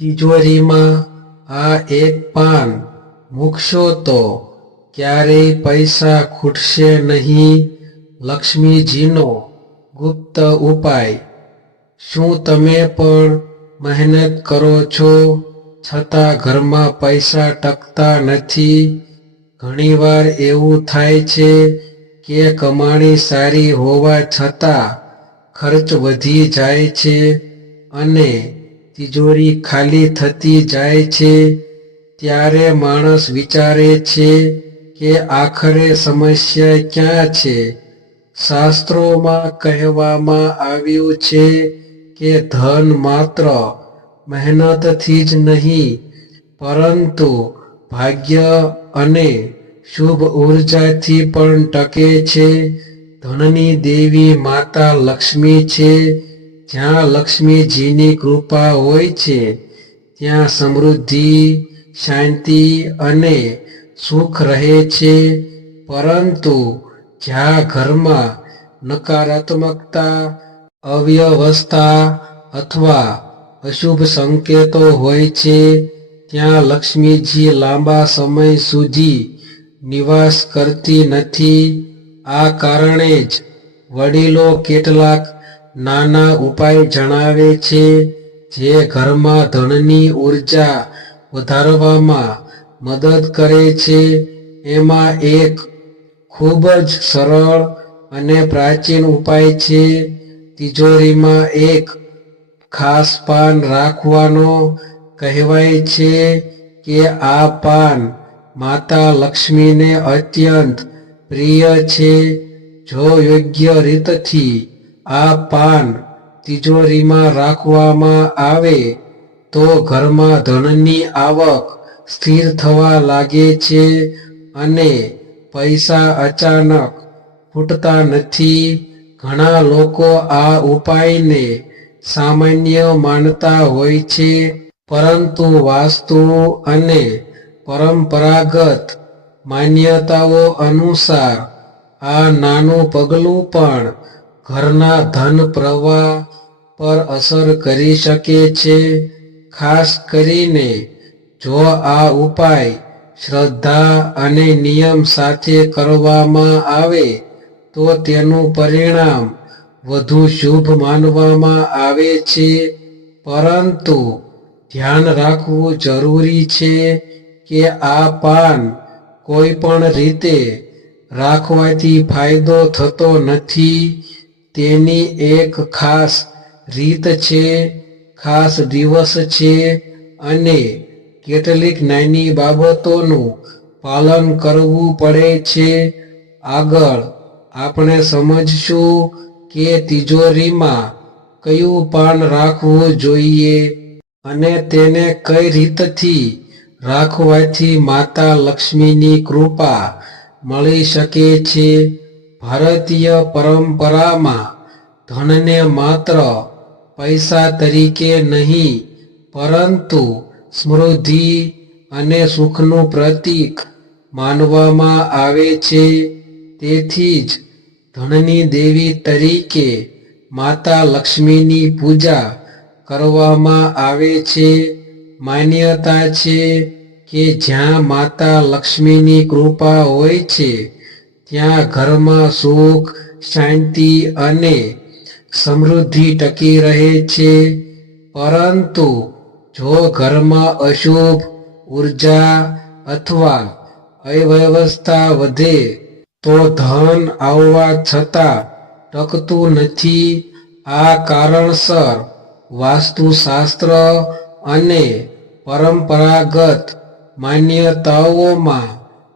તિજોરીમાં આ એક પાન મૂકશો તો ક્યારેય પૈસા ખૂટશે નહીં. લક્ષ્મીજીનો ગુપ્ત ઉપાય. શું તમે પણ મહેનત કરો છો છતાં ઘરમાં પૈસા ટકતા નથી? ઘણીવાર એવું થાય છે કે કમાણી સારી હોવા છતાં ખર્ચ વધી જાય છે અને તિજોરી ખાલી થતી જાય છે. ત્યારે માણસ વિચારે છે કે આખરે સમસ્યા ક્યાં છે? શાસ્ત્રોમાં કહેવામાં આવ્યું છે કે ધન માત્ર મહેનતથી જ નહીં પરંતુ ભાગ્ય અને શુભ ઉર્જાથી પણ ટકે છે. ધનની દેવી માતા લક્ષ્મી છે. જ્યાં લક્ષ્મીજીની કૃપા હોય છે ત્યાં સમૃદ્ધિ, શાંતિ અને સુખ રહે છે. પરંતુ જ્યાં ઘરમાં નકારાત્મકતા, અવ્યવસ્થા અથવા અશુભ સંકેતો હોય છે ત્યાં લક્ષ્મીજી લાંબા સમય સુધી નિવાસ કરતી નથી. આ કારણે જ વડીલો કેટલાક નાના ઉપાય જણાવે છે જે ઘરમાં ધનની ઉર્જા વધારવામાં મદદ કરે છે. એમાં એક ખૂબ જ સરળ અને પ્રાચીન ઉપાય છે તિજોરીમાં એક ખાસ પાન રાખવાનો. કહેવાય છે કે આ પાન માતા લક્ષ્મીને અત્યંત પ્રિય છે. જો યોગ્ય રીતથી આ પાન તિજોરીમાં રાખવામાં આવે તો ઘરમાં ધનની આવક સ્થિર થવા લાગે છે અને પૈસા અચાનક ખૂટતા નથી. ઘણા લોકો આ ઉપાયને સામાન્ય માનતા હોય છે પરંતુ વાસ્તુ અને પરંપરાગત માન્યતાઓ અનુસાર આ નાનું પગલું પણ ઘરના ધન પ્રવાહ પર અસર કરી શકે છે. ખાસ કરીને જો આ ઉપાય શ્રદ્ધા અને નિયમ સાથે કરવામાં આવે તો તેનું પરિણામ વધુ શુભ માનવામાં આવે છે. પરંતુ ધ્યાન રાખવું જરૂરી છે કે આ પાન કોઈ પણ રીતે રાખવાથી ફાયદો થતો નથી. તેની એક ખાસ રીત છે, ખાસ દિવસ છે અને કેટલીક નાની બાબતોનું પાલન કરવું પડે છે. આગળ આપણે સમજશું કે તિજોરીમાં કયું પાન રાખવું જોઈએ અને તેને કઈ રીતથી રાખવાથી માતા લક્ષ્મીની કૃપા મળી શકે છે. ભારતીય પરંપરામાં ધનને માત્ર પૈસા તરીકે નહીં પરંતુ સમૃદ્ધિ અને સુખનું પ્રતીક માનવામાં આવે છે. તેથી જ ધનની દેવી તરીકે માતા લક્ષ્મીની પૂજા કરવામાં આવે છે. માન્યતા છે કે જ્યાં માતા લક્ષ્મીની કૃપા હોય છે ત્યાં ઘરમાં સુખ, શાંતિ અને સમૃદ્ધિ ટકી રહે છે. પરંતુ જો ઘરમાં અશુભ ઉર્જા અથવા અવ્યવસ્થા વધે તો ધન આવવા છતાં ટકતું નથી. આ કારણસર વાસ્તુશાસ્ત્ર અને પરંપરાગત માન્યતાઓમાં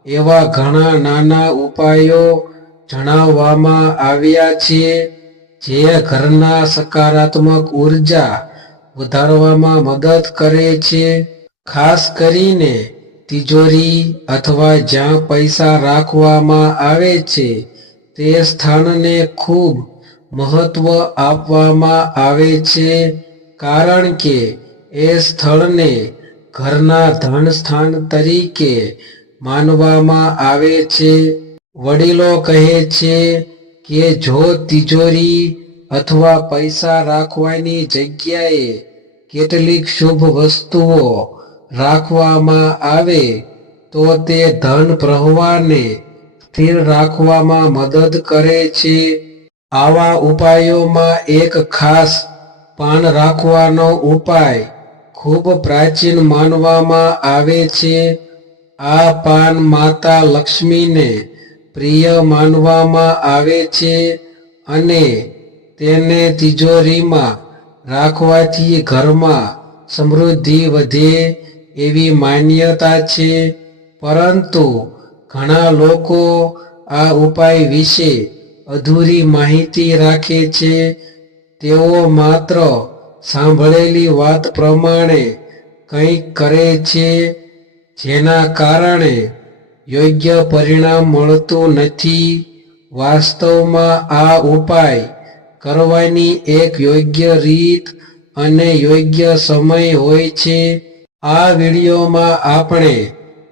એવા ઘણા નાના ઉપાયો જણાવવામાં આવ્યા છે જે ઘરના સકારાત્મક ઉર્જા વધારવામાં મદદ કરે છે. ખાસ કરીને તિજોરી અથવા જ્યાં પૈસા રાખવામાં આવે છે તે સ્થાનને ખૂબ મહત્વ આપવામાં આવે છે કારણ કે એ સ્થળને ઘરના ધન સ્થાન તરીકે માનવામાં આવે છે. વડીલો કહે છે કે જો તિજોરી અથવા પૈસા રાખવાની જગ્યાએ કેટલીક શુભ વસ્તુઓ રાખવામાં આવે તો તે ધન પ્રવાહને સ્થિર રાખવામાં મદદ કરે છે. આવા ઉપાયોમાં એક ખાસ પાન રાખવાનો ઉપાય ખૂબ પ્રાચીન માનવામાં આવે છે. આ પાન માતા લક્ષ્મીને પ્રિય માનવામાં આવે છે અને તેને તિજોરીમાં રાખવાથી ઘરમાં સમૃદ્ધિ વધે એવી માન્યતા છે. પરંતુ ઘણા લોકો આ ઉપાય વિશે અધૂરી માહિતી રાખે છે. તેઓ માત્ર સાંભળેલી વાત પ્રમાણે કંઈક કરે છે, જેના કારણે યોગ્ય પરિણામ મળતું નથી. વાસ્તવમાં આ ઉપાય કરવાની એક યોગ્ય રીત અને યોગ્ય સમય હોય છે. આ વિડીયોમાં આપણે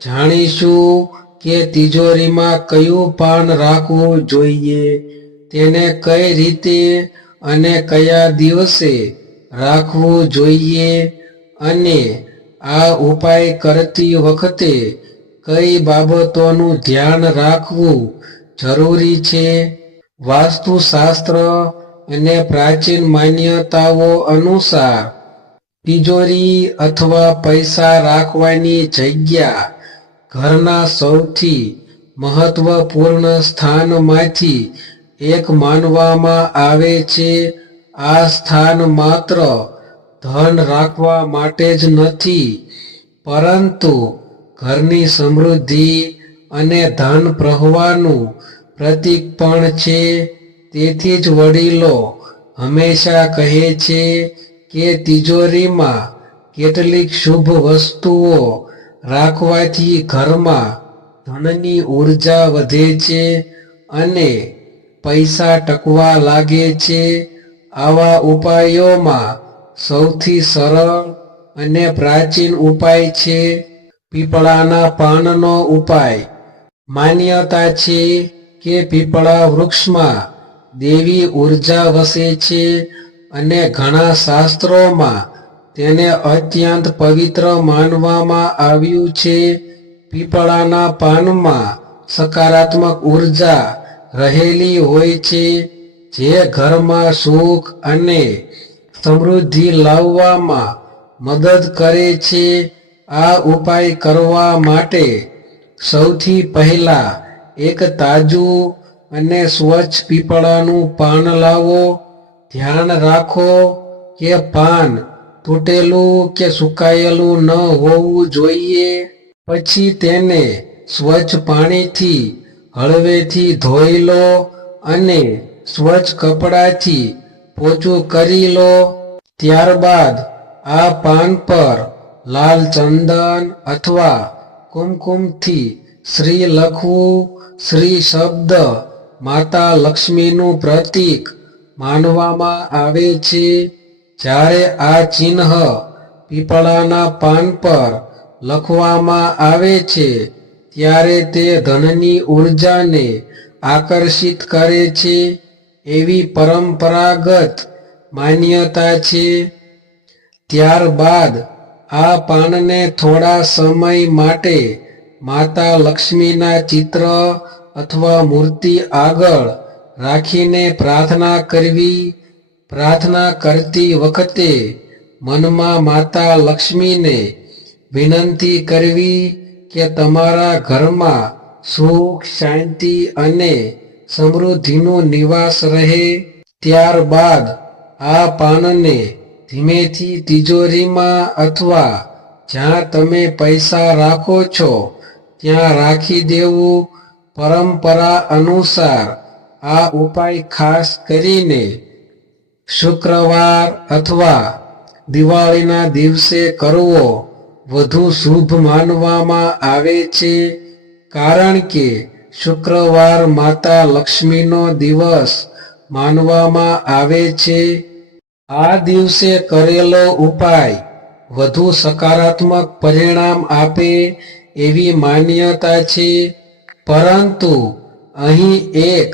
જાણીશું કે તિજોરીમાં કયું પાન રાખવું જોઈએ, તેને કઈ રીતે અને કયા દિવસે રાખવું જોઈએ અને આ ઉપાય કરતી વખતે કઈ બાબતોનું ધ્યાન રાખવું જરૂરી છે. વાસ્તુશાસ્ત્ર અને પ્રાચીન માન્યતાઓ અનુસાર તિજોરી અથવા પૈસા રાખવાની જગ્યા ઘરના સૌથી મહત્વપૂર્ણ સ્થાનમાંથી એક માનવામાં આવે છે. આ સ્થાન માત્ર ધન રાખવા માટે જ નથી, પરંતુ ઘરની સમૃદ્ધિ અને ધન પ્રવાહનું પ્રતીક પણ છે. તેથી જ વડીલો હંમેશા કહે છે કે તિજોરીમાં કેટલીક શુભ વસ્તુઓ રાખવાથી ઘરમાં ધનની ઉર્જા વધે છે અને પૈસા ટકવા લાગે છે. આવા ઉપાયોમાં સૌથી સરળ અને પ્રાચીન ઉપાય છે પીપળાના પાનનો ઉપાય. માન્યતા છે કે પીપળા વૃક્ષમાં દેવી ઉર્જા વસે છે અને ઘણા શાસ્ત્રોમાં તેને અત્યંત પવિત્ર માનવામાં આવ્યું છે. પીપળાના પાનમાં સકારાત્મક ઉર્જા રહેલી હોય છે, જે ઘરમાં સુખ અને સમૃદ્ધિ લાવવામાં મદદ કરે છે. આ ઉપાય કરવા માટે સૌથી પહેલા એક તાજું અને સ્વચ્છ પીપળાનું પાન લાવો. ધ્યાન રાખો કે પાન તૂટેલું કે સુકાયેલું ન હોવું જોઈએ. પછી તેને સ્વચ્છ પાણીથી હળવેથી ધોઈ લો અને સ્વચ્છ કપડાથી પોચું કરી લો. ત્યારબાદ આ પાન પર લાલ ચંદન અથવા કુમકુમથી શ્રી લખવું. શ્રી શબ્દ માતા લક્ષ્મીનું પ્રતીક માનવામાં આવે છે. જ્યારે આ ચિહ્ન પીપળાના પાન પર લખવામાં આવે છે, ત્યારે તે ધનની ઉર્જાને આકર્ષિત કરે છે એવી પરંપરાગત માન્યતા છે. ત્યારબાદ આ પાનને થોડા સમય માટે માતા લક્ષ્મીના ચિત્ર અથવા મૂર્તિ આગળ રાખીને પ્રાર્થના કરવી. પ્રાર્થના કરતી વખતે મનમાં માતા લક્ષ્મીને વિનંતી કરવી કે તમારા ઘરમાં સુખ, શાંતિ અને સમૃદ્ધિનો નિવાસ રહે. ત્યારબાદ આ પાનને ધીમેથી તિજોરીમાં અથવા જ્યાં તમે પૈસા રાખો છો ત્યાં રાખી દેવું. પરંપરા અનુસાર આ ઉપાય ખાસ કરીને શુક્રવાર અથવા દિવાળીના દિવસે કરવો વધુ શુભ માનવામાં આવે છે, કારણ કે શુક્રવાર માતા લક્ષ્મીનો દિવસ માનવામાં આવે છે. આ દિવસે કરેલો ઉપાય વધુ સકારાત્મક પરિણામ આપે એવી માન્યતા છે. પરંતુ અહીં એક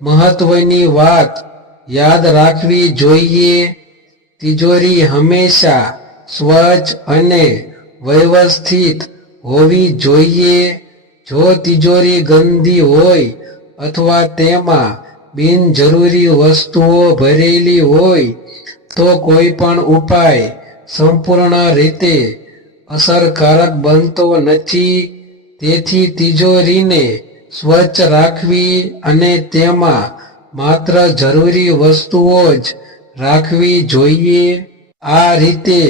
મહત્વની વાત યાદ રાખવી જોઈએ. તિજોરી હંમેશા સ્વચ્છ અને વ્યવસ્થિત હોવી જોઈએ. જો તિજોરી ગંદી હોય અથવા તેમાં બિનજરૂરી વસ્તુઓ ભરેલી હોય તો કોઈ પણ ઉપાય સંપૂર્ણ રીતે અસરકારક બનતો નથી. તેથી તિજોરીને સ્વચ્છ રાખવી અને તેમાં માત્ર જરૂરી વસ્તુઓ જ રાખવી જોઈએ. આ રીતે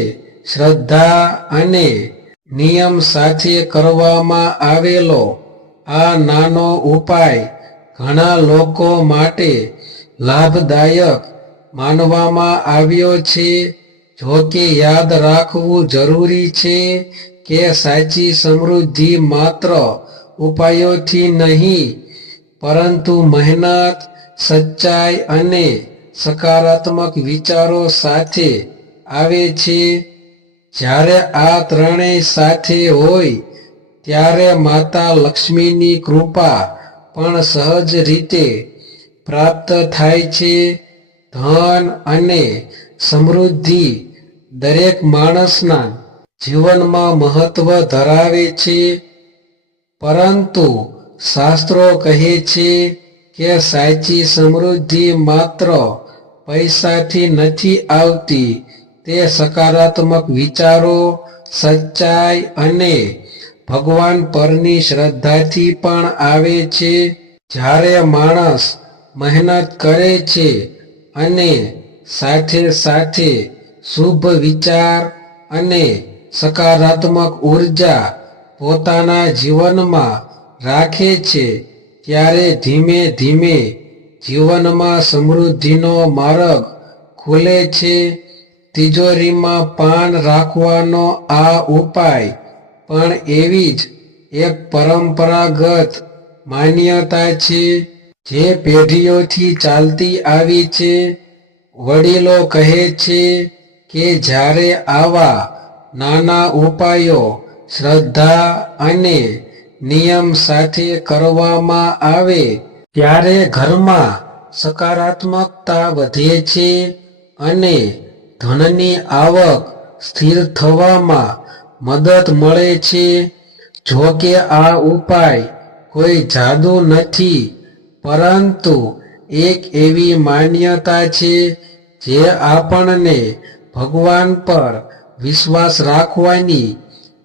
શ્રદ્ધા અને નિયમ સાથે કરવામાં આવેલો આ નાનો ઉપાય ઘણા લોકો માટે લાભદાયક માનવામાં આવ્યો છે. જો કે યાદ રાખવું જરૂરી છે કે સાચી સમૃદ્ધિ માત્ર ઉપાયોથી નહીં પરંતુ મહેનત, સચ્ચાઈ અને સકારાત્મક વિચારો સાથે આવે છે. જ્યારે આ ત્રણેય સાથે હોય ત્યારે માતા લક્ષ્મીની કૃપા પણ સહજ રીતે પ્રાપ્ત થાય છે. ધન અને સમૃદ્ધિ દરેક માણસના જીવનમાં મહત્વ ધરાવે છે, પરંતુ શાસ્ત્રો કહે છે કે સાચી સમૃદ્ધિ માત્ર પૈસાથી નથી આવતી, તે સકારાત્મક વિચારો, સચ્ચાઈ અને ભગવાન પરની શ્રદ્ધાથી પણ આવે છે. જ્યારે માણસ મહેનત કરે છે અને સાથે સાથે શુભ વિચાર અને સકારાત્મક ઉર્જા પોતાના જીવનમાં રાખે છે ત્યારે ધીમે ધીમે જીવનમાં સમૃદ્ધિનો માર્ગ ખુલે છે. તિજોરીમાં પાન રાખવાનો આ ઉપાય પણ એવી જ એક પરંપરાગત માન્યતા છે જે પેઢીઓથી ચાલતી આવી છે. વડીલો કહે છે કે જ્યારે આવા નાના ઉપાયો શ્રદ્ધા અને નિયમ સાથે કરવામાં આવે ત્યારે ઘરમાં સકારાત્મકતા વધે છે અને ધનની આવક સ્થિર થવામાં મદદ મળે છે. જો કે આ ઉપાય કોઈ જાદુ નથી, પરંતુ એક એવી માન્યતા છે જે આપણને ભગવાન પર વિશ્વાસ રાખવાની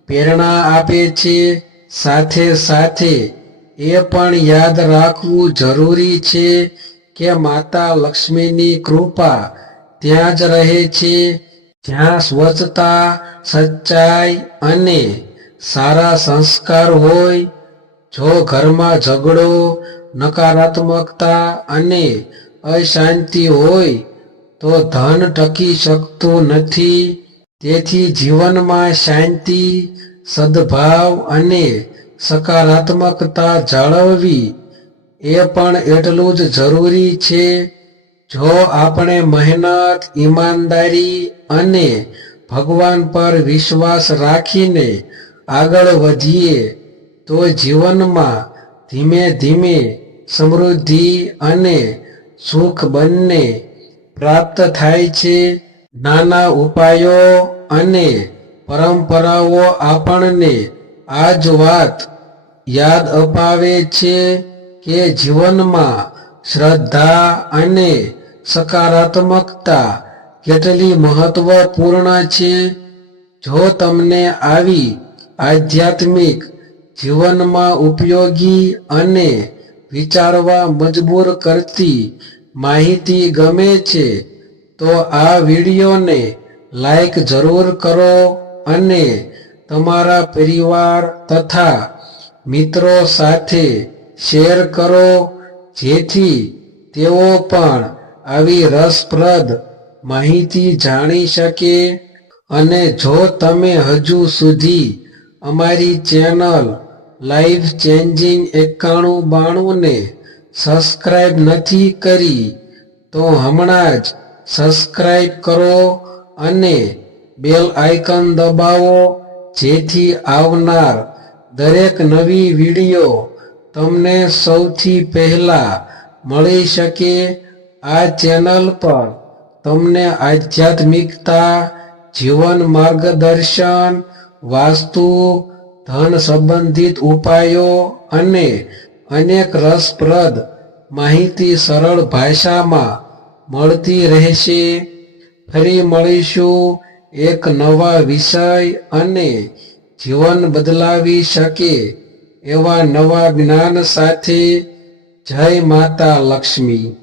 પ્રેરણા આપે છે. સાથે સાથે એ પણ યાદ રાખવું જરૂરી છે કે માતા લક્ષ્મીની કૃપા ત્યાં જ રહે છે જ્યાં સ્વચ્છતા, સચ્ચાઈ અને સારા સંસ્કાર હોય. જો ઘરમાં ઝઘડો, નકારાત્મકતા અને અશાંતિ હોય તો ધન ટકી શકતું નથી. તેથી જીવનમાં શાંતિ, સદ્ભાવ અને સકારાત્મકતા જાળવવી એ પણ એટલું જ જરૂરી છે. જો આપણે મહેનત, ઈમાનદારી અને ભગવાન પર વિશ્વાસ રાખીને આગળ વધીએ તો જીવનમાં ધીમે ધીમે સમૃદ્ધિ અને સુખ બંને પ્રાપ્ત થાય છે. નાના ઉપાયો અને પરંપરાઓ આપણને આ જ વાત યાદ અપાવે છે કે જીવનમાં શ્રદ્ધા અને સકારાત્મકતા કેટલી મહત્વપૂર્ણ છે. જો તમને આવી આધ્યાત્મિક, જીવનમાં ઉપયોગી અને વિચારવા મજબૂર કરતી માહિતી ગમે છે તો આ વિડીયોને લાઈક જરૂર કરો અને તમારા પરિવાર તથા મિત્રો સાથે શેર કરો જેથી તેઓ પણ આવી રસપ્રદ માહિતી જાણી શકે. અને જો તમે હજુ સુધી અમારી ચેનલ લાઈફ ચેન્જિંગ 9192 ને સબસ્ક્રાઈબ નથી કરી તો હમણાં જ સબસ્ક્રાઈબ કરો અને બેલ આઇકન દબાવો જેથી આવનાર દરેક નવી વિડીયો તમને સૌથી પહેલા મળી શકે. આ ચેનલ પર તમને આધ્યાત્મિકતા, જીવન માર્ગદર્શન, વાસ્તુ, ધન સંબંધિત ઉપાયો અને અનેક રસપ્રદ માહિતી સરળ ભાષામાં મળતી રહેશે. ફરી મળીશું એક નવા વિષય અને જીવન બદલાવી શકે એવા નવા જ્ઞાન સાથે. જય માતા લક્ષ્મી.